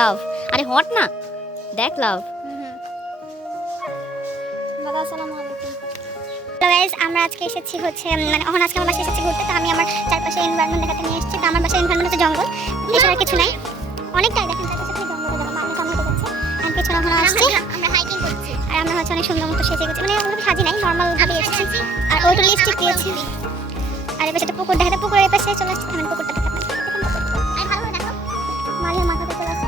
লাভ, আরে হট না, দেখ লাভ। দাদা আসসালামু আলাইকুম। তো গাইস আমরা আজকে এসেছি হচ্ছে মানে এখন আজকে আমার বাসায় এসেছি ঘুরতে। তো আমি আমার চারপাশে এনভায়রনমেন্ট দেখাতে নিয়ে এসেছি। তো আমার বাসার এনভায়রনমেন্ট হচ্ছে জঙ্গল, এছাড়া কিছু নাই। অনেকটাই দেখেন চারপাশে থেকে জঙ্গল জঙ্গল, মানে সামনে হেঁটে যাচ্ছে আর পেছনে এখন আসছে আমরা হাইকিং করছি। আর আমরা হচ্ছে অনেক সুন্দর মতো সেজে গেছি, মানে ওভাবে সাজি নাই, নর্মাল ভাবে এসেছি। আর ওই তো লিপস্টিক দিয়েছি। আর এপাশে একটা পুকুর দেখাতে, পুকুরের এপাশে চলে আসছে। থামেন পুকুরটা দেখাতে, আর ভালো দেখো মালিয়া মাথাতে চলে আসছে।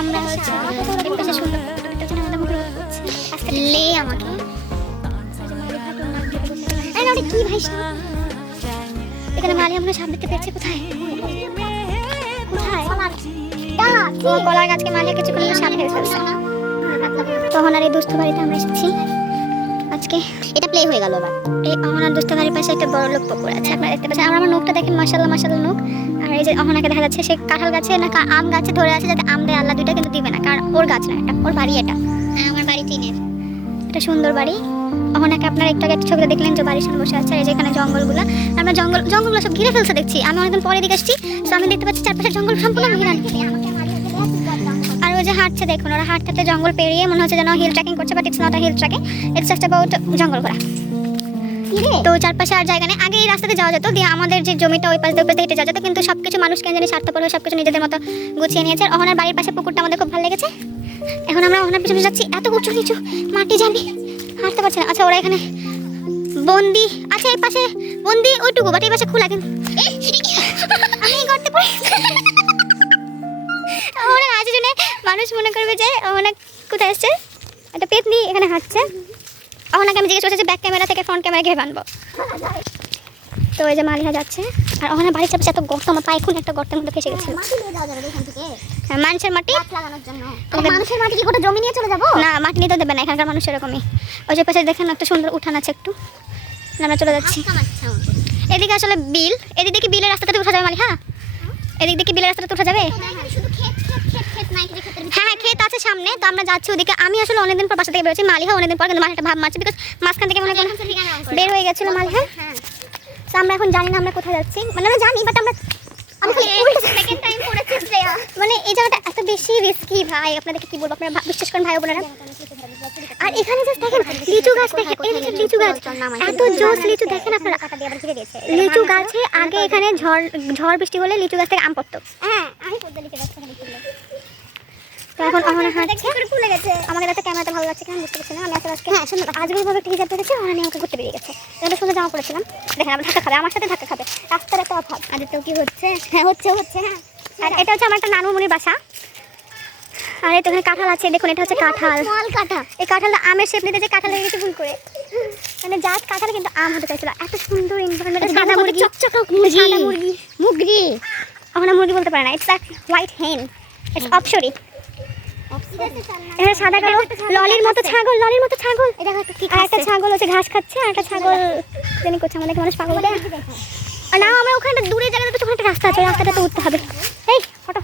আমরা হচ্ছে এপাশে সুন্দর পুকুরটা জন্য আমাদের মুখে আজকে লে আমাকে আরে ওটা কি ভাই সাপ, এখানে মালিয়া আমরা সাপ দেখতে পেয়েছি। কোথায় কোথায় কলার গাছকে মালিয়া কিছুক্ষণ আগে সাপ খেয়ে ফেলছে। তখন আর এই দুস্থ বাড়িতে আমরা এসেছি আজকে। এটা প্লে হয়ে গেল আবার। এই অহনার দুস্থ বাড়ির পাশে একটা বড় লোক পুকুর আছে, আপনারা দেখতে পাচ্ছেন। আর আমার নখটা দেখেন, মাশাআল্লাহ মাশাআল্লাহ নখ। আর এই যে অহনাকে দেখা যাচ্ছে সে কাঁঠাল গাছে না আম গাছে ধরে আছে, যাতে আম দেয় আল্লাহ, দুইটা কিন্তু দিবে না, কারণ ওর গাছ না, এটা ওর বাড়ি। এটা আমার বাড়ি টিনের, এটা সুন্দর বাড়ি। অহনাকে আপনারা একটু আগে ছবিতে দেখলেন যে বাড়ির সামনে বসে আছে। আর এই যে এখানে জঙ্গলগুলো, আমরা জঙ্গলগুলো সব ঘিরে ফেলছে দেখছি। আমি অনেকদিন পরে দিকে আসছি, তো আমি দেখতে পাচ্ছি চারপাশে জঙ্গল সম্পূর্ণ ঘিরে। আর ওই যে হাঁটছে দেখুন, ওরা হাঁটতে জঙ্গল পেরিয়ে মনে হচ্ছে যেন হিল ট্রেকিং করছে, but it's not a hill trekking, it's just about জঙ্গল ঘোরা। তো চারপাশে আর জায়গা নেই। আগে এই রাস্তাতে যাওয়া যেত, দিয়ে আমাদের যে জমিটা ওই পাশ দিয়ে হেঁটে যাওয়া যেত, কিন্তু সবকিছু মানুষ কেন জানি স্বার্থপর হয়ে সবকিছু নিজেদের মতো গুছিয়ে নিয়েছে। অহনার বাড়ির পাশে পুকুরটা আমাদের খুব ভালো লেগেছে। এখন আমরা অহনার পিছনে যাচ্ছি, এত উঁচু নিচু মাটি যাবি, হাঁটতে পারছি না। আচ্ছা ওরা এখানে বন্দি আছে, এই পাশে বন্দি ওইটুকু, বাট এই পাশে খোলা, কিন্তু আমি করতে পারি ওরা আজ জন্য মানুষ মনে করবে যে অনেক কোথায় আসছে, একটা পেতনি এখানে হাঁটছে। অহনাকে আমি জিজ্ঞেস করছি ব্যাক ক্যামেরা থেকে ফ্রন্ট ক্যামেরা কিভাবে আনবো। তো এই যে মালিহা যাচ্ছে, আর ওখানে বাড়ির চাপে এত গর্ত, আমার পায়ে খুন একটা গর্তের মধ্যে ফেসে গেছে। হ্যাঁ মানুষের মাটি লাগানোর জন্য। মানুষের মাটি কি গোটা জমি নিয়ে চলে যাবো? না, মাটি নিতে দেবে না, এখানকার মানুষ এরকমই। ওই যে পাশে দেখেন একটা সুন্দর উঠান আছে, একটু আমরা চলে যাচ্ছি। এদিকে আসলে বিল, এদিকে কি বিলের রাস্তাটাতে উঠা যাবে মালিহা? এদিক দিয়ে কি বিলের রাস্তাটাতে উঠা যাবে? হ্যাঁ হ্যাঁ ক্ষেত আছে সামনে, তো আমরা যাচ্ছি ওদিকে। আমি আসলে অনেকদিন পর বাসা থেকে বেরোচ্ছি, মালিহা অনেকদিন পর, কিন্তু মালিহাটা ভাব মারছে, বিকজ মাঝখান থেকে মনে করেন বের হয়ে গেছিলো মালিহা। তো আমরা এখন জানি না আমরা কোথায় যাচ্ছি, মানে আমরা জানি বাট আমরা মানে এই জায়গাটা এত বেশি রিস্কি ভাই, আপনাদেরকে কি বলবো, আপনারা বিশ্বাস করেন ভাই বোনেরা। আর এখানে জাস্ট দেখেন লিচু গাছ, দেখেন এই লিচু গাছ, এত জোস লিচু দেখেন আপনারা। লিচু গাছে আগে এখানে ঝড় বৃষ্টি হলে লিচু গাছ থেকে আম পড়তো। হ্যাঁ আমি তো এখন অহনা হাঁটছে, আমাদের কাছে ক্যামেরাটা ভালো লাগছে কেন বুঝতে পারছি না। আমি আজকে হ্যাঁ সুন্দর আজগুলোভাবে একটা হিজাব পেরেছি, ওখানে আমাকে ঘুরতে বেরিয়ে গেছে, এটা সুন্দর জামা পড়েছিলাম। দেখেন আমরা ধাক্কা খাবে, আমার সাথে ধাক্কা খাবে, রাস্তার একটা অভাব। আদিত্য কি হচ্ছে? হ্যাঁ হচ্ছে হ্যাঁ। আর এটা হচ্ছে আমার একটা নানুমণির বাসা। আর এই তো এখানে কাঁঠাল আছে, দেখুন এটা হচ্ছে কাঁঠাল, এই কাঁঠালটা আমের শেপ নিতে যে কাঁঠাল লেগে গেছে ভুল করে, মানে জাত কাঁঠাল কিন্তু আম হতে চাইছিল। এত সুন্দর এনভায়রনমেন্ট, সাদা মুরগি, চকচকা মুরগি, ওখানে মুরগি বলতে পারে না, ইটস আ হোয়াইট হেন, ইটস অপসরি। এটা সাদা কালো ললির মতো ছাগল, আর একটা ছাগল হচ্ছে ঘাস খাচ্ছে, আর একটা ছাগল জানি করছে, আমাদের মানুষ পাগল বলে। আর না আমরা ওখানে দূরে জায়গাতে তো একটা রাস্তা আছে, রাস্তাটা তো উঠতে হবে। এই ফটো,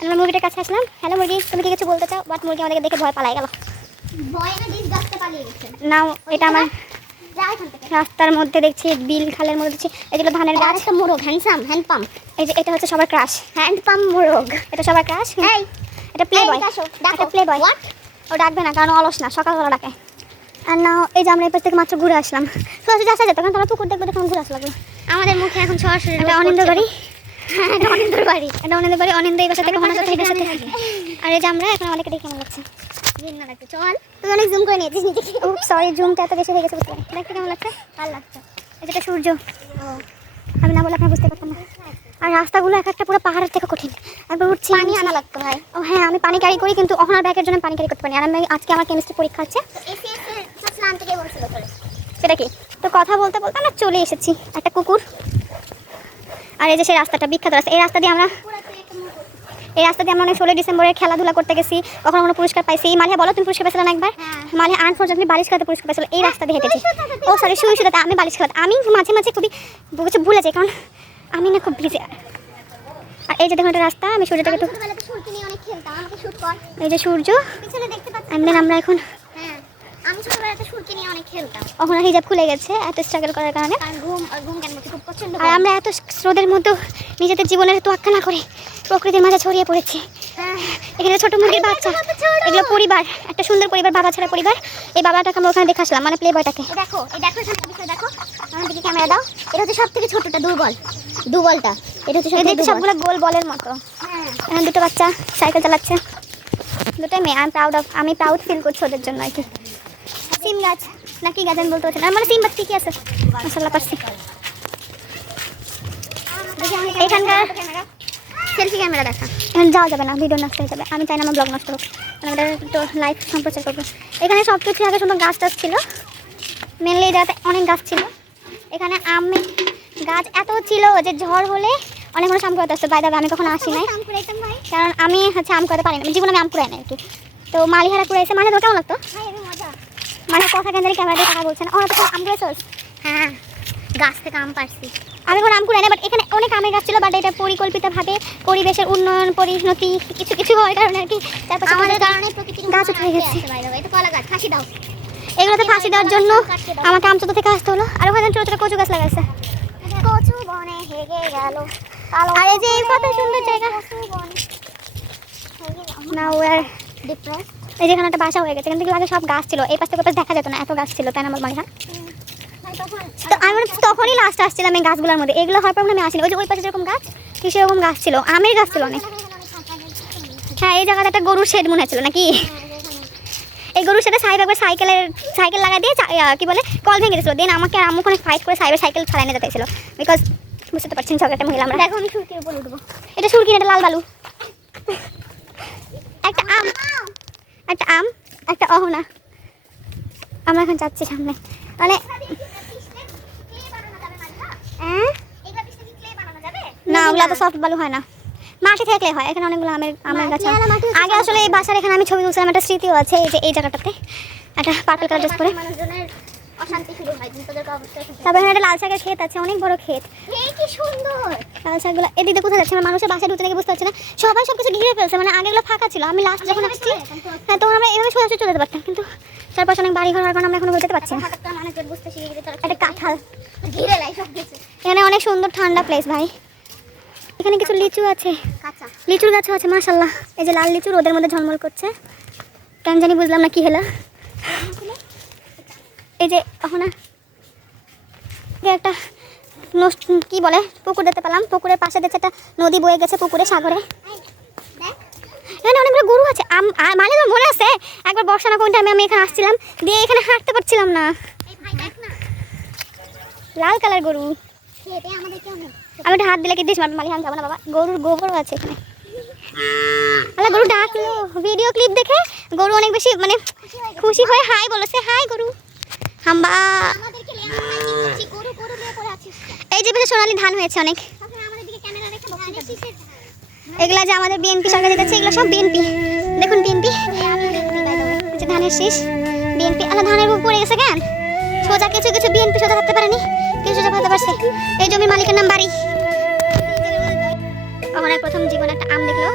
আমরা মুরগিটার কাছে আসলাম। হ্যালো মুরগি, তুমি কি কিছু বলতে চাও? বাট মুরগি আমাদেরকে দেখে ভয় পালাই গেল। নাও এটা আমার রাস্তার মধ্যে দেখছি, বিল খালের মধ্যে দেখছি এগুলো ধানের গাছ, একটা মোরগ, হ্যান্ডসাম হ্যান্ড পাম্প। এই যে এটা হচ্ছে সবার ক্রাশ, হ্যান্ড পাম্প মোরগ, এটা সবার ক্রাশ। এই এটা প্লে বয়, এটা প্লে বয়। ও ডাকবে না কারণ অলস না, সকালবেলা ডাকে। আর নাও এই যে আমরা এই পাশ থেকে মাত্র ঘুরে আসলাম, সরাসরি আসা যেত, কারণ তোমরা পুকুর দেখবে তখন ঘুরে আসা লাগলো। আমাদের মুখে এখন সরাসরি এটা অনিন্দ বাড়ি, এটা অনিন্দর বাড়ি, এটা অনিন্দ বাড়ি, অনিন্দ এই বাসা থেকে মনে সাথে সাথে। আর এই যে আমরা এখন আমাদেরকে দেখে কেমন লাগছে, চল তুই অনেক জুম করে নিয়েছিস নিজেকে। ও সরি, জুমটা এত বেশি হয়ে গেছে, বুঝতে পারি। দেখতে কেমন লাগছে? ভালো লাগছে। এটা সূর্য, আমি না বলে আপনার বুঝতে পারতাম না। আর রাস্তাগুলো এক একটা পুরো পাহাড়ের থেকে কঠিন, একবার উঠছি পানি আনা লাগতো ভাই। ও হ্যাঁ আমি পানি ক্যারি করি, কিন্তু অহনার ব্যাগের জন্য পানি ক্যারি করতে পারি। আর আমি আজকে আমার কেমিস্ট্রি পরীক্ষা আছে, সেটা কি তো কথা বলতে বলতে আমরা চলে এসেছি একটা কুকুর। আর এই যে সেই রাস্তাটা বিখ্যাত রাস্তা, এই রাস্তা দিয়ে আমরা অনেক 16 ডিসেম্বরের খেলাধুলা করতে গেছি, কখনো কোনো পুরস্কার পাইছি। মালিহা বলো তুমি পুরস্কার পেয়েছিলে না একবার? মালিহা আনফরচুনেটলি বালিশ খেলাতে পুরস্কার পেয়েছিল, এই রাস্তা দিয়ে হেঁটেছি। ও সরি সুই সুতাতে, আমি বালিশ খেলাতে, আমি মাঝে মাঝে খুবই কিছু ভুলে যাই, কারণ আমি না খুব বিজি। আর এই যে দেখুন একটা রাস্তা, আমি সূর্যটাকে একটু, এই যে সূর্য, আমরা এখন ছোটবেলায় তো সুরকি নিয়ে অনেক খেলতাম। ওখানে হিজাব খুলে গেছে এত স্ট্রাগল করার কারণে। আর ঘুম কেন করতে খুব পছন্দ আর আমরা এত স্রোতের মধ্যে নিজেদের জীবনের তোয়াক্কা না করে প্রকৃতির মাঝে ছড়িয়ে পড়েছি। এখানে ছোট মুরগির বাচ্চা, এগুলো পরিবার, একটা সুন্দর পরিবার, বাবা ছাড়া পরিবার। এই বাবাটাকে আমরা ওখানে দেখে আসলাম, মানে প্লে বয়টাকে। দেখো এখানে দেখো, আমার দিকে ক্যামেরা দাও। এটা হচ্ছে সব থেকে ছোটটা, দুর্বলটা। এটা হচ্ছে এদের সবগুলো গোল বলের মতো। এখানে দুটো বাচ্চা সাইকেল চালাচ্ছে, দুটোই মেয়ে। আমি প্রাউড ফিল করছি ওদের জন্য আর কি। সিম গাছ নাকি গাছ আমি বলতে পারছি না, মানে সিম গাছ ঠিকই আছে, মাশাআল্লাহ পারছি। এখানকার সেলফি ক্যামেরা দেখা। এখানে যাওয়া যাবে না, ভিডিও নষ্ট হয়ে যাবে। আমি চাই না আমার ব্লগ নষ্ট হোক, আমাদের তো লাইভ সম্প্রচার করবো। এখানে সব কিছু আগে সুন্দর গাছ টাছ ছিল, মেনলি এই জায়গাতে অনেক গাছ ছিল। এখানে আমের গাছ এত ছিল যে ঝড় হলে অনেক মানুষ আম কুড়াতে আসতো। বাইরে আমি কখনো আসি নাই, কারণ আমি হচ্ছে আম কুড়াতে পারি না, জীবনে আমি আম কুড়াই না আর কি। তো মালিহারা কুড়াইছে। মানে তোর কেমন লাগতো? মানে কথা কেন জানি ক্যামেরা দিয়ে কথা বলছে না। ও তো আম কুড়াইছস? হ্যাঁ, গাছ থেকে আম পারছি। আমি কোনো আম কুড়াই না, বাট এখানে অনেক আমের গাছ ছিল। বাট এটা পরিকল্পিতভাবে পরিবেশের উন্নয়ন পরিণতি কিছু কিছু হওয়ার কারণে আর কি চারপাশে আমাদের কারণে প্রকৃতির গাছ উঠে গেছে। এটা কলা গাছ, ফাঁসি দাও। এগুলোতে ফাঁসি দেওয়ার জন্য আমাকে আমচোদা থেকে আসতে হলো। আর ওখানে ছোটো ছোটো কচু গাছ লাগাইছে। কচু বনে হেগে গেল। আর এই যে কত সুন্দর জায়গা। না ওয়ার ডিপ্রেস। এই যেখানে একটা বাসা হয়ে গেছে। এখান থেকে আগে সব গাছ ছিল, এই পাশ থেকে ওপাশ দেখা যেত না, এত গাছ ছিল, তাই না মালিহা? তো আমি তখনই লাস্ট আসছিলাম এই গাছগুলোর মধ্যে। এগুলো হওয়ার পর আমি আসিনি। ওই যে ওই পাশে যেরকম গাছ, ঠিক সেরকম গাছ ছিল, আমের গাছ ছিল অনেক। হ্যাঁ, এই জায়গাটা একটা গরুর শেড মনে হচ্ছিল নাকি? এই গরুর শেডে সাহেব একবার সাইকেল লাগাই দিয়ে কি বলে কল ভেঙে দিয়েছিল। দেন আমাকে আম্মু ওখানে ফাইট করে সাহেবের সাইকেল চালাই নিয়ে যেতেছিল, বিকজ বুঝতে পারছেন ঝগড়াটা মহিলা আমরা। দেখো আমি সুরকির উপর উঠবো। এটা সুরকি, এটা লাল বালু। একটা আম, একটা অহনা। আমরা এখন যাচ্ছি সামনে, মানে না ওগুলো তো সফট বালু হয় না, মাটি থেকে হয়। এখানে অনেকগুলো আমের গাছ। আগে আসলে এই বাসার এখানে আমি ছবি তুলছিলাম, একটা স্মৃতিও আছে। এই যে এই জায়গাটাতে একটা পার্পল কালার ড্রেস পরে মানুষজনের অশান্তি শুরু হয়, তোদেরকে অবশ্যই। তারপর এখানে একটা লাল শাকের ক্ষেত আছে, অনেক বড় ক্ষেত। এই কি সুন্দর লাল শাকগুলো এদিকে কোথায় যাচ্ছে, আমার মানুষের বাসায় ঢুকতে নাকি বুঝতে পারছি না। সবাই সব কিছু ঘিরে ফেলছে, মানে আগে এগুলো ফাঁকা ছিল। আমি লাস্ট যখন আসছি, হ্যাঁ, তখন আমরা এভাবে সোজাসুজি চলে যেতে পারতাম, কিন্তু চারপাশে অনেক বাড়ি ঘর হওয়ার কারণে আমরা এখনো যেতে পারছি না। হঠাৎ করে মানুষজন বুঝতে শিখে গেছে একটা কাঁঠাল ঘিরে লাই সব কিছু। এখানে অনেক সুন্দর ঠান্ডা প্লেস ভাই। এখানে কিছু লিচু আছে, কাঁচা লিচুর গাছও আছে মাশাআল্লাহ। এই যে লাল লিচু রোদের মধ্যে ঝলমল করছে, কেন জানি বুঝলাম না কি হলো। এই যে অহনা একটা কি বলে পুকুর দেখতে পেলাম। পুকুরের পাশে দেখছে একটা নদী বয়ে গেছে, পুকুরে সাগরে। এখানে অনেকগুলো গরু আছে। মানে তো মনে আছে একবার বর্ষা না কোন টাইমে আমি এখানে আসছিলাম, দিয়ে এখানে হাঁটতে পারছিলাম না। লাল কালার গরু। আমি একটা হাত দিলে কি দিস মালি? আমি যাবো না বাবা, গরুর গোবরও আছে এখানে। আল্লাহ, গরু ডাকলো। ভিডিও ক্লিপ দেখে গরু অনেক বেশি মানে খুশি হয়ে হাই বলেছে। হাই গরু হাম্বা। এই যে বেশি সোনালি ধান হয়েছে অনেক। এগুলা যে আমাদের বিএনপি সরকার দিতেছে, এগুলো সব বিএনপি। দেখুন বিএনপি, ধানের শীষ বিএনপি। আল্লাহ, ধানের উপর পড়ে গেছে কেন? সোজা কিছু কিছু বিএনপি সোজা থাকতে পারেনি, কিছু সোজা থাকতে পারছে। এই জমির মালিকের নাম বাড়ি। ওখানে প্রথম জীবনে একটা আম দেখলো।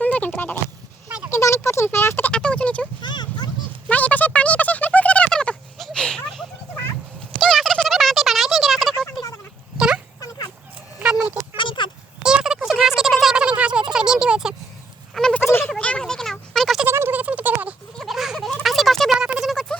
সুন্দর কিন্তু বাইরে, কিন্তু অনেক কঠিন। রাস্তাটা এত উঁচু নিচু ভাই। এই পাশে পানি, এই পাশে ফুল ফুল রাস্তার মতো। কেউ রাস্তাটা সোজা করে বানাতে পারে না। আই থিংক এই রাস্তাটা কেন খাদ মানে কি? পানির খাদ। এই রাস্তাটা কিছু ঘাস কেটে ফেলছে, এই পাশে অনেক ঘাস হয়েছে, সরি বিএনপি হয়েছে। আমরা বুঝতে পারছি না। দেখে নাও, অনেক কষ্টের জায়গা, আমি ঢুকে গেছি, একটু বের হয়ে আজকে কষ্টের ব্লগ আপনাদের জন্য করছি।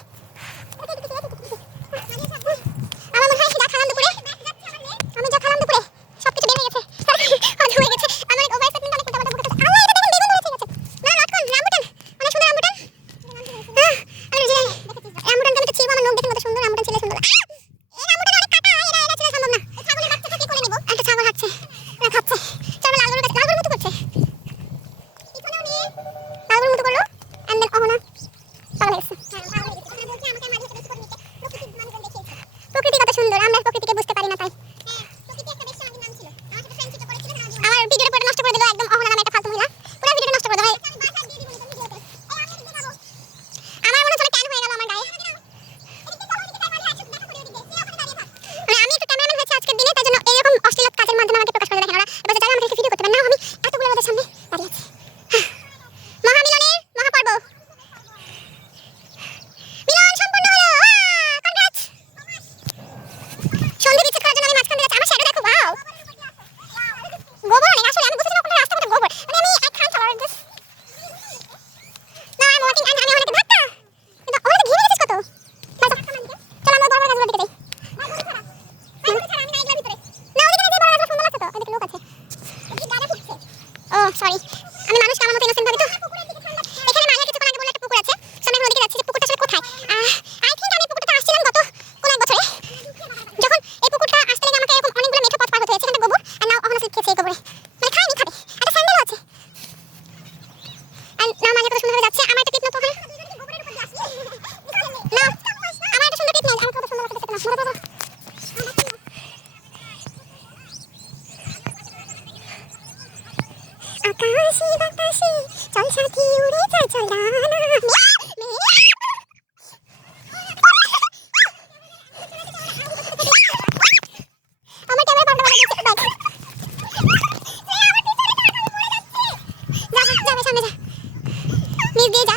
মতো ইনোসেন্ট ভাবে। তো এখানে মালিয়া কিছুক্ষণ আগে বললো একটা পুকুর আছে, তো আমি ওদিকে যাচ্ছি যে পুকুরটা আসলে কোথায়। আই থিঙ্ক আমি পুকুরটা আসছিলাম গত কোন এক বছরে, যখন এই পুকুরটা আসতে লেগে আমাকে এরকম অনেকগুলো মেঠো পথ পার হতে হয়েছে। এখানে গোবর আর নাও অহনা খেয়েছে এই গোবরে, মানে খাইনি খাবে, একটা স্যান্ডেলও আছে। আর নাও মালিয়া কত সুন্দর যাচ্ছে। আমার একটা টিপ না তো ওখানে না, আমার একটা সুন্দর টিপ নেই, আমার কত সুন্দর লাগছে না মরে বাবা। আকাশে বাতাসে চল সাথী উড়ে যায় চল ডানা। আমার ক্যামেরা বন্ধ করে দিয়েছে, দেখ যা সামনে যা, নিচ দিয়ে যা।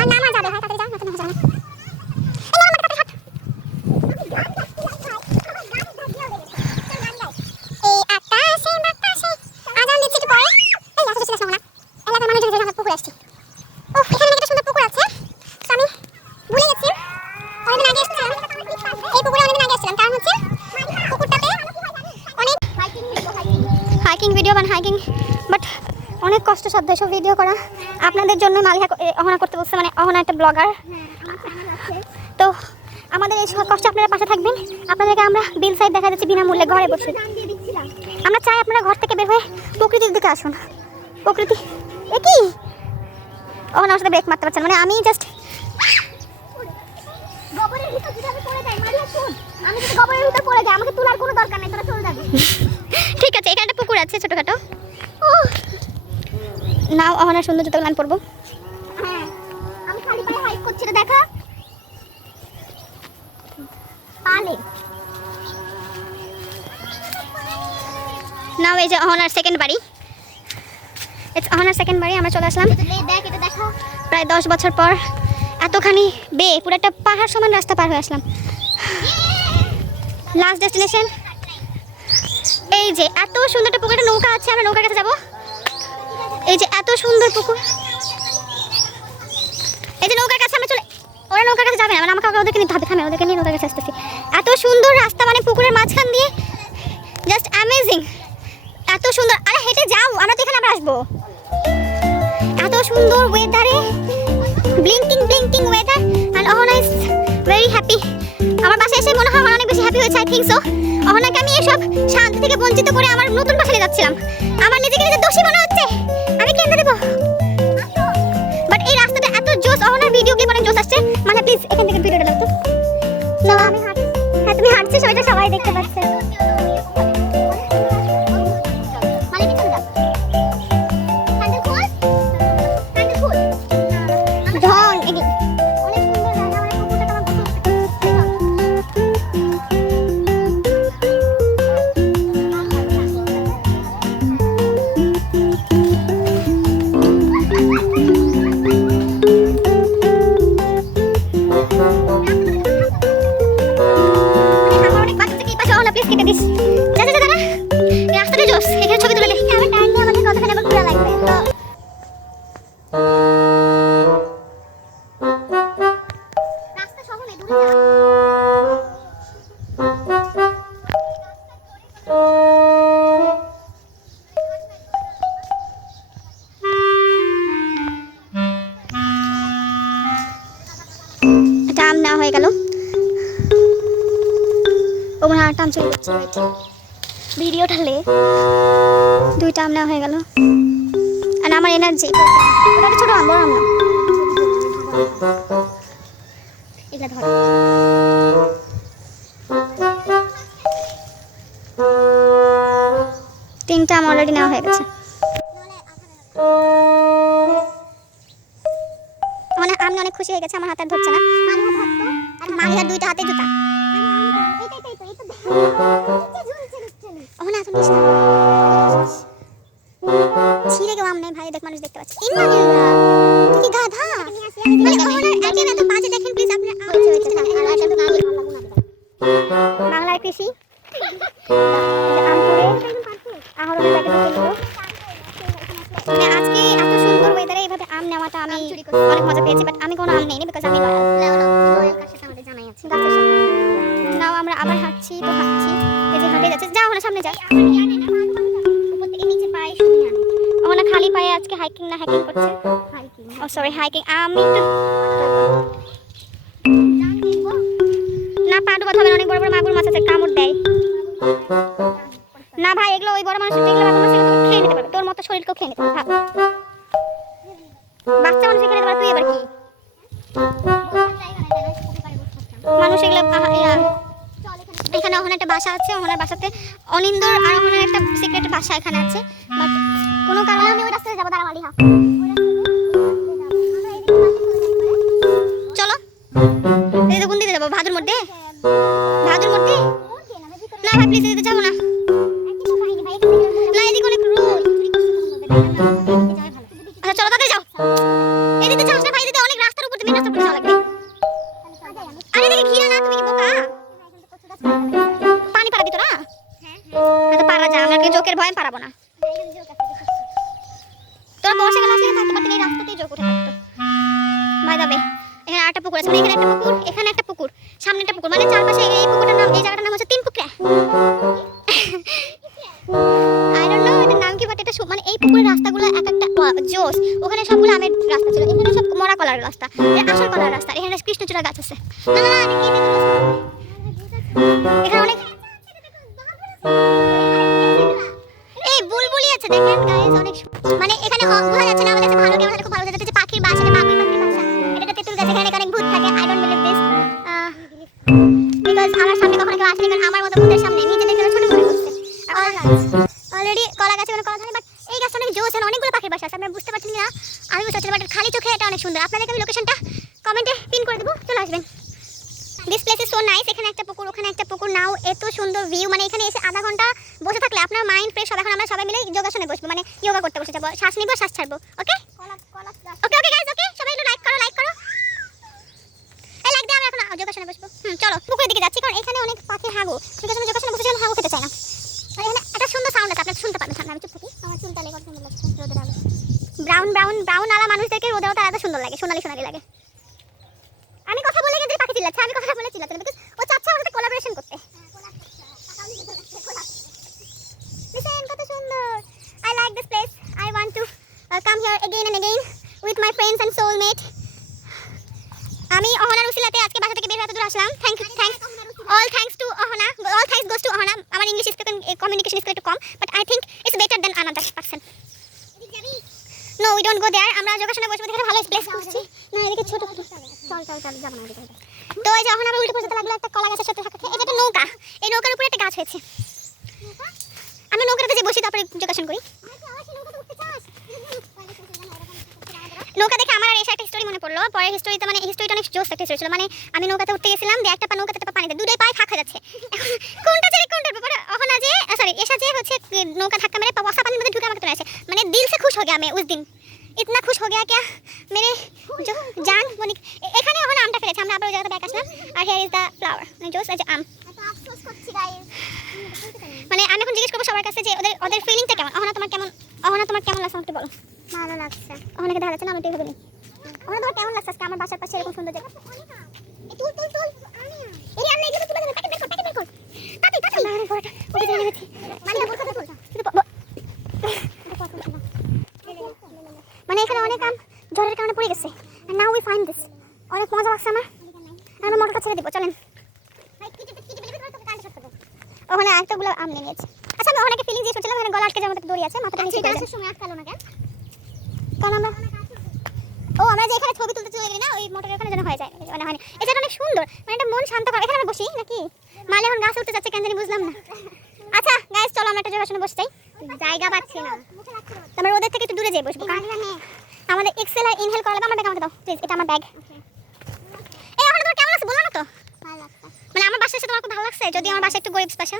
আর না যাবে ভাই, তাড়াতাড়ি যা, নতুন হয়ে যাবে। এই আকাশে বাতাসে আজান দিচ্ছে একটু পরে। এই আসলে ছিল না এলাকার মানুষ যখন পুকুর আসছে। ও এখানে একটা সুন্দর পুকুর আছে, তো আমি ভুলে গেছি অনেকদিন আগে এসেছিলাম এই পুকুরে, অনেকদিন আগে এসেছিলাম। কারণ হচ্ছে পুকুরটাতে অনেক হাইকিং ভিডিও হাইকিং, বাট অনেক কষ্টসাধ্য এসব ভিডিও করা। আপনাদের জন্য মালিহা অহনা করতে বলছে, মানে অহনা একটা ব্লগার। তো আমাদের এই কষ্ট আপনারা পাশে থাকবেন। আপনাদেরকে আমরা বিল সাইড দেখা যাচ্ছে বিনামূল্যে ঘরে বসে। আমরা চাই আপনারা ঘর থেকে বের হয়ে প্রকৃতির দিকে আসুন। প্রকৃতি এ কি অহনা আমার সাথে ব্রেক মারতে পারছেন, মানে আমি জাস্ট গোবরের ভিতর যদি আমি পড়ে যাই, মারিয়া শুন, আমি যদি গোবরের ভিতর পড়ে যাই আমাকে তোলার কোনো দরকার নেই, তোরা চলে যাবি। ঠিক আছে। এখানে একটা পুকুর আছে ছোটখাটো। নাও অহনার সুন্দর জুতোগুলো আমি পরবো। হ্যাঁ আমি খালি পায়ে হাইক করছি রে, দেখা পালে। নাও এই যে অহনার সেকেন্ড বাড়ি, অহনার সেকেন্ড বাড়ি। আমরা চলে আসলাম দেখ এটা দেখো, প্রায় 10 বছর পর এতখানি পুরো একটা পাহাড় সমান রাস্তা পার হয়ে আসলাম। লাস্ট ডেস্টিনেশন এই যে এত সুন্দর একটা পুকুর, একটা নৌকা আছে, আমরা নৌকার কাছে যাবো। এই যে এত সুন্দর পুকুর, এই যে নৌকার কাছে আমরা চলে, ওরা নৌকার কাছে যাবে না, মানে আমাকে ওদেরকে নিতে হবে। থামে, ওদেরকে নিয়ে নৌকার কাছে আসতেছি। এত সুন্দর রাস্তা, মানে পুকুরের মাঝখান দিয়ে, জাস্ট অ্যামেজিং, এত সুন্দর। আরে হেঁটে যাও, আমরা তো এখানে আবার আসবো। এত সুন্দর ওয়েদারে, blinking weather, and Ahona is very happy. আমার বাসায় এসে মনে হয় আমার অনেক বেশি হ্যাপি হয়েছে। I think so. অহনাকে আমি এসব শান্তি থেকে বঞ্চিত করে আমার নতুন বাসায় নিয়ে যাচ্ছিলাম। আমার নিজেকে নিজে দোষী মনে হচ্ছে, আমি কেন দেবো। বাট এই রাস্তাটা এত জোস, অহনার ভিডিও ক্লিপ অনেক জোস আসছে। মানে প্লিজ এখান থেকে ভিডিওটা দাও তো। না আমি হাঁটছি, হ্যাঁ তুমি হাঁটছো, সবাইটা সবাই দেখতে পাচ্ছে। কেটে দিস, যা যা দাঁড়া, রাস্তাটা জোস, এখানে ছবি তুলে দেখি। আমার টাইম নিয়ে আমাদের কতখানি আবার ঘোরা লাগবে। রাস্তা সহনে দূরে যা। এটা আম নেওয়া হয়ে গেল। ও মনে হয় আম চলে যাচ্ছে, ভিডিওটা লে 2টা আম নেওয়া হয়ে গেল। আর আমার এনার্জি, ওটা একটা ছোট আম, বড় আম না, এগুলা ধর। 3টা আম অলরেডি নেওয়া হয়ে গেছে। মানে আমি অনেক খুশি হয়ে গেছে, আমার হাত আর ধরছে না। মালিহার 2টা হাতে জুতা। ছিঁড়ে গেও আম নেই ভাই, দেখ মানুষ দেখতে পাচ্ছে। তুই কি গাধা? মানে ওনার আইটেম এত বাজে, দেখেন প্লিজ আপনারা। বাংলার কৃষি আম করে আহরণের ব্যাগে ঢুকে দিল। মানে আজকে এত সুন্দর ওয়েদারে এইভাবে আম নেওয়াটা আমি অনেক মজা পেয়েছি। বাট আমি কোনো আম নেইনি, বিকজ আমি নাও আমরা আবার হাঁটছি, তো হাঁটছি, এই যে হাঁটে যাচ্ছে। যাও, সামনে যাই। উপর থেকে নিচে পায়ে হাইকিং না হ্যাকিং করছে? ও সরি হাইকিং। আমি তো না, পা ডুবাতে হবে না, অনেক বড় বড় মাগুর মাছ আছে, কামড় দেয়। না ভাই, এগুলো ওই বড় মানুষের, যেগুলো মাগুর মাছ এগুলো তোকে খেয়ে নিতে পারবে, তোর মতো শরীরকেও খেয়ে নিতে পারবে। বাচ্চা মানুষ খেয়ে নিতে পারবে, তুই এবার কি মানুষ এগুলো এখানে ওখানে একটা বাসা আছে, ওখানে বাসাতে অনিন্দর আর ওখানে একটা সিক্রেট বাসা এখানে আছে, বাট কোনো কারণে আমি ওই রাস্তায় যাবো। দাঁড়ামালি হা, চলো এই তো কোন দিকে যাবো? ভাদুর মধ্যে? ভাদুর মধ্যে না ভাই, প্লিজ এদিকে যাবো না। না এদিকে অনেক রোদ। আচ্ছা চলো তাড়াতাড়ি যাও। এদিকে যাও না ভাই, এদিকে অনেক রাস্তার উপর, তুমি রাস্তার উপর যাওয়া লাগবে। আরে এদিকে ঘিরে না, তুমি কি বোকা? পানি পারাবি তোরা? হ্যাঁ পারা যা, আমরা জোকের ভয়ে পারাবো না। তোরা বসে গেলে আসলে থাকতে পারতেন, এই রাস্তাতেই জোক উঠে থাকতো। ভাই যাবে এখানে আরেকটা পুকুর আছে, মানে এখানে একটা পুকুর, এখানে একটা পুকুর, সামনে একটা পুকুর, মানে চারপাশে এই পুকুরটার নাম, এই জায়গাটার নাম হচ্ছে তিন পুকুরা। আই ডোন্ট নো এটার নাম কি, বাট এটা মানে এই পুকুরের রাস্তাগুলো এক একটা জোস। ওখানে সবগুলো আমের রাস্তা ছিল, এখানে সব মরা কলার রাস্তা, এটা আসল কলার রাস্তা। এখানে কৃষ্ণচূড়া গাছ আছে। না না না, এখানে অনেক এই বুলবুলি আছে, দেখেন গাইস, অনেক মানে এখানে বোঝা যাচ্ছে না আমাদের কাছে ভালো কেমন, খুব ভালো বোঝা যাচ্ছে পাখির বাসা, এটা পাখির বাসা। এটা তেঁতুল গাছ, এখানে অনেক ভূত থাকে। I don't believe this because আমার সামনে কখনো কেউ আসেনি, কারণ আমার মতো ভূতের সামনে নিজেদের ছোট মনে করছে। অলরেডি কলা গাছে কোনো কলা ধরে, বাট এই গাছটা অনেক জোস, অনেকগুলো পাখির বাসা আছে। আপনারা বুঝতে পারছেন না, আমি বুঝতে পারছি, বাট খালি চোখে এটা অনেক সুন্দর। আপনাদেরকে আমি লোকেশনটা কমেন্টে পিন করে দেবো, চলে আসবেন। This place is so nice. এখানে একটা পুকুর, ওখানে একটা পুকুর, নাও এত সুন্দর ভিউ, মানে এখানে এসে আধা ঘন্টা বসে থাকলে আপনার মাইন্ড ফ্রেশ হবে। এখন আমরা সবাই মিলে যোগাসনে বসবো, মানে যোগা করতে বসে যাবো, শ্বাস নিবো, শ্বাস ছাড়বো। ওকে ওকে ওকে গাইস, ওকে সবাই একটু লাইক করো, লাইক করো, এই লাইক দিয়ে আমরা এখন যোগাসনে বসবো। চলো পুকুরের দিকে যাচ্ছি, কারণ এখানে অনেক পাখি হাগু, ঠিক আছে? আমি যোগাসনে বসেছিলাম, হাগু খেতে চাই না। আর এখানে একটা সুন্দর সাউন্ড আছে, আপনারা শুনতে পাবেন। সামনে আমি চুপ থাকি, আমার চুলটা লেগে সুন্দর লাগছে রোদের আলো। ব্রাউন ব্রাউন ব্রাউন আলা মানুষদেরকে রোদে ওটা এত সুন্দর লাগে, সোনালি সোনালি লাগে। আমি কথা বলে গেলে পাখি চিল্লাচ্ছে, আমি কথা বলে চিল্লাচ্ছি না, বিকজ ও চাচ্ছে আমার সাথে কোলাবোরেশন করতে। লিসেন, কত সুন্দর। I like this place, I want to come here again and again with my friends and soulmate. আমি অহনার উসিলাতে আজকে বাসা থেকে বের হতে দূর আসলাম। Thanks all thanks to Ahana, all thanks goes to Ahana. আমার ইংলিশ স্পোকেন কমিউনিকেশন স্কিল একটু কম, but I think it's better than another person. No we don't go there, আমরা যোগাসনে বসবো, দেখে ভালো প্লেস খুঁজছি না। এদিকে ছোট চল চল চল যাবো না এদিকে। তো এই যে এখন আমরা উল্টো পড়তে লাগলো একটা কলা গাছের সাথে সাথে, এটা একটা নৌকা, এই নৌকার উপরে একটা গাছ হয়েছে। আমি নৌকাতে যে বসি, তারপরে যোগাসন করি। নৌকা দেখে আমার এসে একটা হিস্টোরি মনে পড়লো। পরের হিস্টোরিতে, মানে হিস্টোরিটা অনেক জোস একটা হিস্টোরি ছিল। মানে আমি নৌকাতে উঠতে গেছিলাম, দিয়ে একটা পা নৌকাতে, একটা পা পানিতে, দুটোই পায়ে ফাঁকা যাচ্ছে। কোনটা ছেড়ে কোনটার ব্যাপারে অহনা যে সরি এসা যে হচ্ছে নৌকা ধাক্কা মেরে বসা পানির মধ্যে ঢুকে আমাকে তুলে আসে। মানে দিল से खुश हो गया मैं उस दिन, इतना खुश हो गया क्या मेरे जो जान वो এখানে ওখানে আমটা ফেলেছে। আমরা আবার ওই জায়গাটা back Aslam, R here is the flower, মানে জোস এই যে আম। আফসোস করছি গাইস, মানে আমি এখন জিজ্ঞেস করবো সবার কাছে যে ওদের ওদের ফিলিংটা কেমন। অহনা তোমার কেমন, অহনা তোমার কেমন লাগছে আমাকে বলো। ভালো লাগছে। অহনাকে দেখা যাচ্ছে না, আমি তো ভাবিনি। অহনা তোমার কেমন লাগছে আজকে আমার বাসার পাশে এরকম সুন্দর জায়গা? এই তুল তুল তুল এই আমি এগুলো তুলে দেব, প্যাকেট বের কর, প্যাকেট বের কর, তাড়াতাড়ি তাড়াতাড়ি। না বড়টা ওকে জেনে গেছি, মানে বড়টা তুল। মানে এখানে অনেক আম ঝড়ের কারণে পড়ে গেছে। and now we find this, অনেক মজা লাগছে আমার। আমরা মোটরটা ছেড়ে দিব, চলেন। ওখানে আরেকটাগুলো আম নিয়ে নিয়েছে। আচ্ছা আমি ওখানে ফিলিং দিয়ে শুনছিলাম, এখানে গলা আটকে যাওয়ার মতো দড়ি আছে, মাথাটা নিচে পড়ে যাওয়ার সময় আটকালো না কেন? কারণ আমরা আমরা যে এখানে ছবি তুলতে চলে গেলি না, ওই মোটরের ওখানে যেন হয়ে যায়, মানে হয়নি। এটা অনেক সুন্দর, মানে এটা মন শান্ত করে। এখানে আমরা বসি নাকি মালে এখন গাছে উঠতে যাচ্ছে কেন জানি বুঝলাম না। আচ্ছা গাইস চলো আমরা একটা যোগাসনে বসতে চাই, জায়গা পাচ্ছি না। আমরা ওদের থেকে একটু দূরে যাই বসবো, কারণ আমাদের এক্সেল আর ইনহেল করা লাগবে। আমার ব্যাগ আমাকে দাও প্লিজ, এটা আমার ব্যাগ। এই এখন তোমার কেমন লাগছে বলো না তো? ভালো লাগছে, মানে আমার বাসার সাথে তোমার খুব ভালো লাগছে? যদি আমার বাসা একটু গরিব বাসা,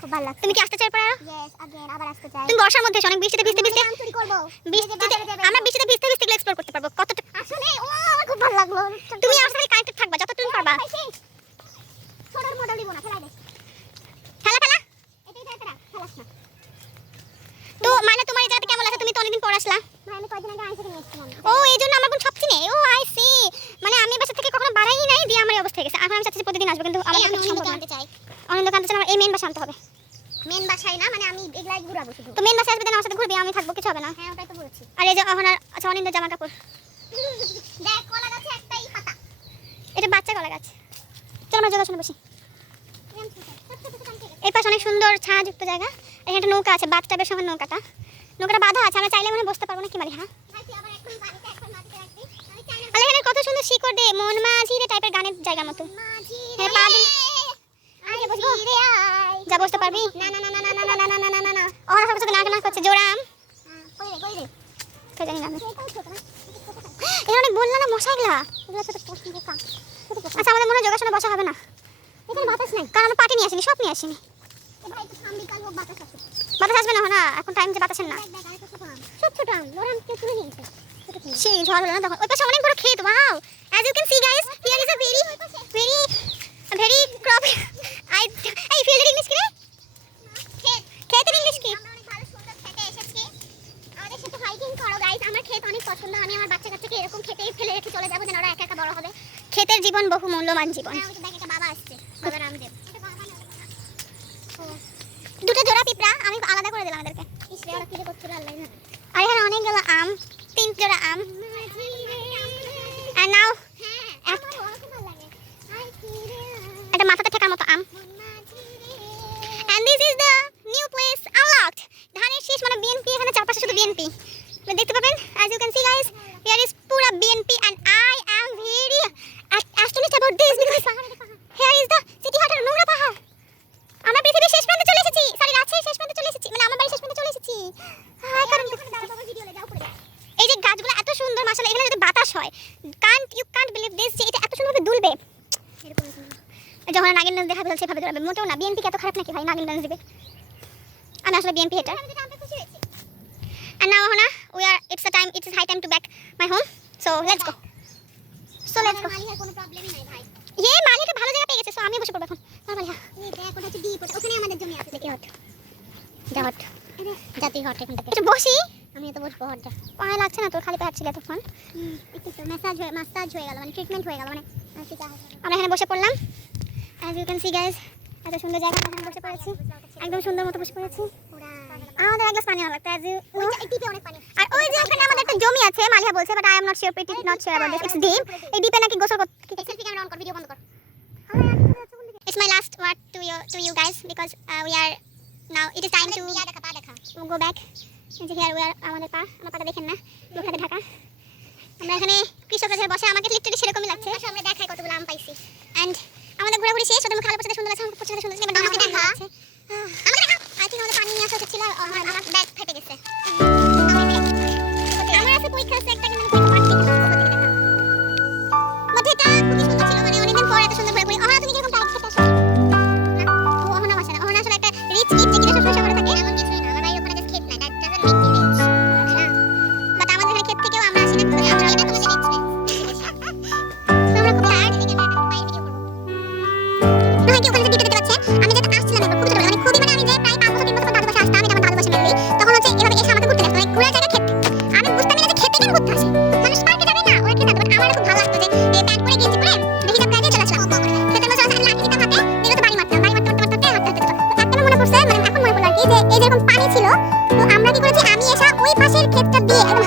খুব ভালো লাগছে। তুমি কি আসতে চাই পরে? यस अगेन আবার আসতে চাই। তুমি বর্ষার মধ্যে অনেক বৃষ্টিতে ভিজতে ভিজতে চুরি করব, আমরা বৃষ্টিতে ভিজতে ভিজতে এগুলো এক্সপ্লোর করতে পারবো। কতটা আসলে ও আমার খুব ভালো লাগলো। তুমি আমার সাথে কানেক্টেড থাকবা যতটুকু পারবা। ছোটর মডেল দিব না, ফেলাই দে, ফেলা ফেলা, এটাই তাই ফেলা, ফেলাস না। তো মানে তোমার এই জায়গাটা কেমন লাগছে? তুমি তো অনেকদিন পর আসলা। ভাই আমি কয়দিন আগে আইসা নিয়ে এসেছিলাম। ও এইজন্য আমার কোন সব চিনে। ও আই সি, মানে আমি বাসা থেকে কখনো বাড়াই নাই, দিয়ে আমার এই অবস্থা হয়ে গেছে। এখন আমি চাচ্ছি প্রতিদিন আসবো, কিন্তু আমার পক্ষে সম্ভব না। আনন্দ কানতে চাই, আমার এই মেইন বাসা আনতে হবে। মেন বাসায় না, মানে আমি এগুলাই ঘুরাবো শুধু। তো মেন বাসায় আসবে দেন আমার সাথে ঘুরবি, আমি থাকবো, কিছু হবে না। হ্যাঁ ওটাই তো বলছি। আর এই যে অহনার আচ্ছা অনিন্দ জামা কাপড়। দেখ কলা গাছে একটাই পাতা। এটা বাচ্চা কলা গাছ। চল আমরা যোগাসনে বসি। এই পাশে অনেক সুন্দর ছায়াযুক্ত জায়গা। এখানে একটা নৌকা আছে, বাথ টাবের সঙ্গে নৌকাটা বাঁধা আছে, আমরা চাইলে মনে বসতে পারবো না কি মালি। হ্যাঁ আর এখানে কত সুন্দর শিকড় দে মন মাঝি রে টাইপের গানের জায়গার মতো। হ্যাঁ পা দিন আরে বসবো যা বসতে পারবি। না না না না না না না না না না না না ওরা সব সাথে নাক করছে জোরাম কই রে কে জানি না আমি। এটাও ছোট না এখানে অনেক বললা না মশাইগুলা। এগুলো ছোট পোস্ট বোকা ছোট পোস্ট। আচ্ছা আমাদের মনে হয় যোগাসনে বসা হবে না, এখানে বাতাস নাই। কারণ আমরা পাটি নিয়ে আসিনি, সব নিয়ে আসিনি। এ ভাই তো থামবি কাল বাতাস আছে। বাতাস আসবে না না, এখন টাইম যে বাতাসের না। দেখ দেখ আরেকটা ছোট আম, সব ছোট আম, বড় আম কে তুলে নিয়েছে। ছোট ছোট সেই ঝড় হলো না তখন। ওই পাশে অনেক বড় ক্ষেত। Wow, as you can see guys, here is a very crop এই ফিল্ডের ইংলিশ কি রে? ক্ষেত। ক্ষেতের ইংলিশ কি? আমরা অনেক ভালো সুন্দর খেতে এসেছি। আমাদের সাথে হাইকিং করো গাইস। আমার ক্ষেত অনেক পছন্দ। আমি আমার বাচ্চা-কাচ্চাকে এরকম খেতেই ফেলে রেখে চলে যাবো, যেন ওরা একা একা বড় হবে। ক্ষেতের জীবন বহু মূল্যবান জীবন। হ্যাঁ ওই যে দেখ একটা বাবা আসছে, বাবা রামদেব। দুটো জোড়া পিঁপড়া আমি আলাদা করে দিলাম আমাদেরকে। ইস রে ওরা কি রে করছিল আল্লাহ জানে। আর এখানে অনেকগুলো আম, 3 জোড়া আম। আর নাও হ্যাঁ আমার ওরা খুব ভালো লাগে। আই কি রে এটা মাথাতে ঠেকার মতো আম। মন মাঝি রে। And this is the new place unlocked. ধানের শীষ মানে বিএনপি, এখানে চারপাশে শুধু বিএনপি দেখতে পাবেন। As you can see guys, here is পুরা BNP and I am very astonished about this because here is the city heart নোংরা পাহাড়। আমরা পৃথিবীর শেষ প্রান্তে চলে এসেছি, সরি রাজশাহীর শেষ প্রান্তে চলে এসেছি, মানে আমার বাড়ির শেষ প্রান্তে চলে এসেছি। হাই কারণ বাবা ভিডিও লে যাও করে। এই যে গাছগুলো এত সুন্দর মাশাআল্লাহ, এখানে যদি বাতাস হয় you can't believe this, যে এটা এত সুন্দরভাবে দুলবে। এরকম যখন নাগিন ডান্স দেখা ফেলছে ভাবে দৌড়াবে, মোটেও না। বিএনপি এত খারাপ নাকি ভাই নাগিন ডান্স দিবে? আমি আসলে বিএনপি এটা। আমি যেটা আমি খুশি হয়েছি। And now Hana, it's high time to back my home, so let's go. আমার মালিহার কোনো প্রবলেমই নাই ভাই। মালি একটা ভালো জায়গা পেয়ে গেছে, so আমি বসে পড়বো এখন। আমার মালিহা এই দেখ ওটা হচ্ছে ডিপ, ওখানে আমাদের জমি আছে। দেখি হট যাওয়াট জাতি হট এখান থেকে। একটু বসি। আমি তো বসবো হটটা। পায়ে লাগছে না তোর? খালি পায়ে হাঁটছিলি এতক্ষণ। একটু মাসাজ হয়ে গেল, মানে ট্রিটমেন্ট হয়ে গেল, মানে ঠিক আছে। আমরা এখানে বসে পড়লাম। As you can see guys, এত সুন্দর জায়গা এখানে বসে পড়েছি, একদম সুন্দর মতো বসে পড়েছি। আমাদের এক গ্লাস পানি আনা লাগতো as you know। এই ডিপে অনেক পানি। আর ওই যে ওখানে আমাদের একটা জমি আছে, মালিহা বলছে, but I am not sure, not sure about this, it's deep। এই ডিপে নাকি গোসল করতে। সেলফি ক্যামেরা অন কর, ভিডিও বন্ধ কর। It's my last word to you guys because we are now it is time to পা দেখা। go back. এই যে here we are, আমার পাটা দেখেন না, লোকটাতে ঢাকা। আমরা এখানে কৃষকের ঘরে বসে, আমাকে লিটারালি সেরকমই লাগছে। আমরা দেখাই কতগুলো আম পাইছি। এন্ড আমাদের ঘোরাঘুরি শেষ, ওদের মুখে আলো পড়ছে সুন্দর লাগছে, আমার পড়ছে সুন্দর লাগছে। এবার আমাকে দেখা। আছে আমাকে দেখা। আই থিংক আমাদের পানি নিয়ে আসা উচিত ছিল, আমার ব্যাগ ফেটে গেছে। আমার আছে পরীক্ষা আছে একটা, কিন্তু আমি পরীক্ষা পাচ্ছি না। মধ্যেটা খুবই সুন্দর ছিল, মানে অনেকদিন পর এত সুন্দর ঘোরাঘুরি। অহনা তুমি কিরকম টাইপ খেতে আসো? না ও অহনা বাসা না, অহনা আসলে একটা রিচ কিড যে কিনা সবসময় শহরে থাকে। এমন কিছুই না, আমার বাড়ির ওখানে জাস্ট ক্ষেত না, that doesn't make me rich. But আমাদের এখানে ক্ষেত থেকেও আমরা আসি না, আমরা আমরা এটা তোমাদের রিচ নেই। আমরা খুব টায়ার্ড। এদিকে আমরা একটা বাইরে ভিডিও করব। নয় কি ওখানে যে ডিপে দেখতে পাচ্ছেন, আমি যেটা আসছিলাম একবার খুবই ছোট, মানে খুবই, মানে আমি যে প্রায় 5 বছর 3 বছর দাদু বাসা আসতাম, এটা আমার দাদু বাসা মেনলি। তখন হচ্ছে এভাবে এসে আমাকে ঘুরতে দেখতো, মানে ঘোরার জায়গা ক্ষেত। আমি বুঝতাম না যে ক্ষেতে কেন ঘুরতে আসে, মানুষ পার্কে যাবে না, ওরা ক্ষেতে। বাট আমার খুব ভালো লাগতো যে এই প্যান্ট পরে গেঞ্জি পরে দেখি যে প্রায় চলে আসলাম ক্ষেতের মধ্যে। আমি লাঠি দিতাম হাতে, এগুলো তো বাড়ি মারতাম হাঁটতে হাঁটতে যেত। তো একটা মনে পড়ছে, মানে এখন মনে পড়লো আর কি, যে এই যেরকম পানি ছিল, তো আমরা কি করেছি, আমি এসে ওই পাশের ক্ষেতটা দিয়ে একদম